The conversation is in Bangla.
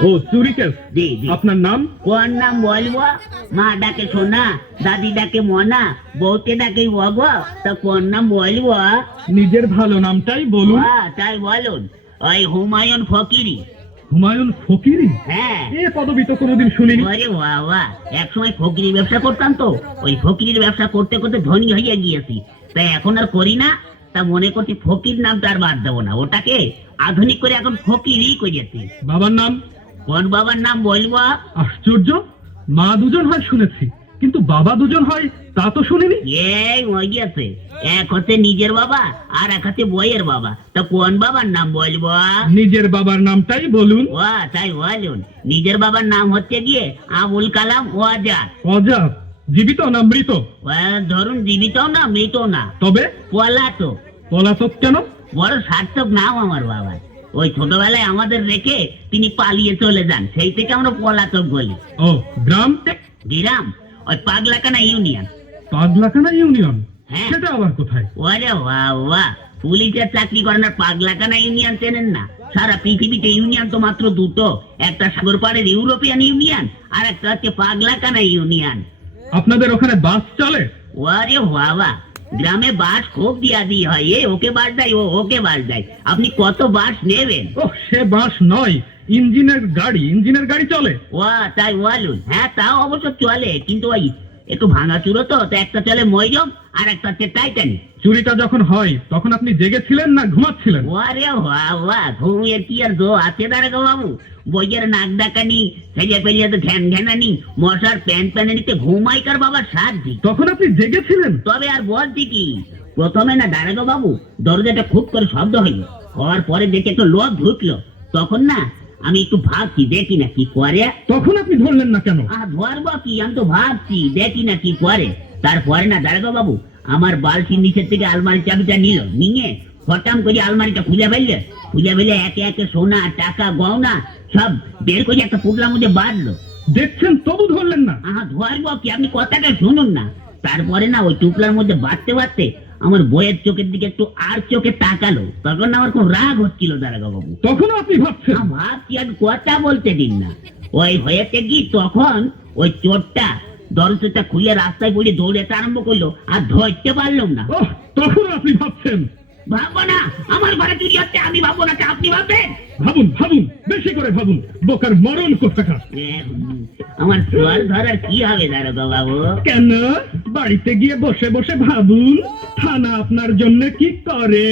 ও জি জি। আপনার নাম? কোন নাম বলব মা ডাকে সোনা দাদি ডাকে মনা বউকে ডাকে বগ তা কোন নাম বলব? নিজের ভালো নামটাই বলুন। ওয়া, তাই বলুন ওই হুমায়ুন ফকিরি। হুমায়ুন ফকিরি? হ্যাঁ। এ পদবি তো কোনোদিন শুনিনি। আরে বাবা এক সময় ফকিরির ব্যবসা করতাম তো ওই ফকিরির ব্যবসা করতে করতে ধনী হয়ে গিয়েছি। তাই এখন আর করি না তা মনে করছি ফকির নামটা আর বাদ দেবো না ওটাকে আধুনিক করে এখন ফকিরই করেছি বাবার নাম? কোন বাবার নাম বলব? আশ্চর্য মা দুজন হয় শুনেছি কিন্তু বাবা দুজন হয় তা তো শুনিনি। এই গেছে এক হচ্ছে নিজের বাবা আর এক হচ্ছে বইয়ের বাবা। তা কোন বাবার নাম বলব? নিজের বাবার নামটাই বলুন। ও তাই বলুন। নিজের বাবার নাম হচ্ছে গিয়ে আবুল কালাম ওয়াজাদ। অজাত জীবিত না মৃত? ধরুন জীবিত না মৃত না। তবে? পলাতো পলাতক কেন? বড় সার্থক নাম আমার বাবা ওই ছোটবেলায় আমাদের রেখে তিনি পালিয়ে চলে যান। সেই থেকে আমরা পলাতক বলি। ও গ্রাম? গ্রাম। ওই পাগলাকানা ইউনিয়ন। পাগলাখানা ইউনিয়ন? হ্যাঁ। সেটা আবার কোথায়? ওরে বাবা পুলিশের চাকরি করেন আর পাগলাকানা ইউনিয়ন চেনেন না। সারা পৃথিবীতে ইউনিয়ন তো মাত্র দুটো। একটা সাগর পাড়ের ইউরোপিয়ান ইউনিয়ন আর একটা হচ্ছে পাগলাকানা ইউনিয়ন। আপনাদের ওখানে বাস চলে? ওরে বাবা গ্রামে বাস খুব দিয়া দিয়ে হয়। এ ওকে বাস দেয় ও ওকে বাস দেয়। আপনি কত বাস নেবেন? ও সে বাস নয় ইঞ্জিনের গাড়ি ইঞ্জিনের গাড়ি চলে। ও তাই বলুন হ্যাঁ তাও অবশ্য চলে কিন্তু ওই একটু ভাঙা চুরো তো তো একটা চলে ময়রম আর একটা হচ্ছে টাইটানিক। চুরিটা যখন হয় তখন আপনি জেগেছিলেন না ঘুমাচ্ছিলেন? ওরে বাবা ঘুমিয়ে কি আর দো আছে দাঁড়াগো বাবু? বইয়ের নাক ডাকানি ফেলে ফেলে তো ঘ্যান ঘ্যানানি মশার প্যান প্যানানিতে ঘুমাইকার বাবা সাজি তখন আপনি জেগেছিলেন তবে আর বলছি কি প্রথমে না দাঁড়াগো বাবু দরজাটা খুব করে শব্দ হইল। হওয়ার পরে দেখে একটু লোক ঢুকলো। তখন না আমি একটু ভাবছি দেখি না কি করে। তখন আপনি ধরলেন না কেন? আহ ধরবো কি? আমি তো ভাবছি দেখি না কি করে। তারপরে না দাঁড়াগো বাবু আমার বালতির নিচের থেকে আলমারি চাবিটা নিল নিয়ে হঠাম করে আলমারিটা খুলে ফেললে খুলে ফেলে একে একে সোনা টাকা গহনা সব বের করে একটা পুটলার মধ্যে বাঁধলো। দেখছেন তবু ধরলেন না। আহা ধরবো কি? আপনি কথাটা শুনুন না। তারপরে না ওই টুকলার মধ্যে বাঁধতে বাঁধতে আমার বইয়ের চোখের দিকে একটু আর চোখে তাকালো। তখন আমার খুব রাগ হচ্ছিল দাঁড়াগো বাবু। তখনও আপনি ভাবছেন? ভাবছি আর কথা বলতে দিন না। ওই হয়েছে কি তখন ওই চোরটা দরজাটা খুলে রাস্তায় পড়ে দৌড়াতে আরম্ভ করল আর ধরতে পারলাম না। তখন আপনি ভাবছেন? ভাববো না আমার ঘরে চুরি হচ্ছে আমি ভাববো না আপনি ভাববেন? ভাবুন ভাবুন বেশি করে ভাবুন। বোকার মরণ কোথাকার? হুম, আমার জল ধরার কি হবে দারোগা বাবু কেন? বাড়িতে গিয়ে বসে বসে ভাবুন। থানা আপনার জন্য কি করে?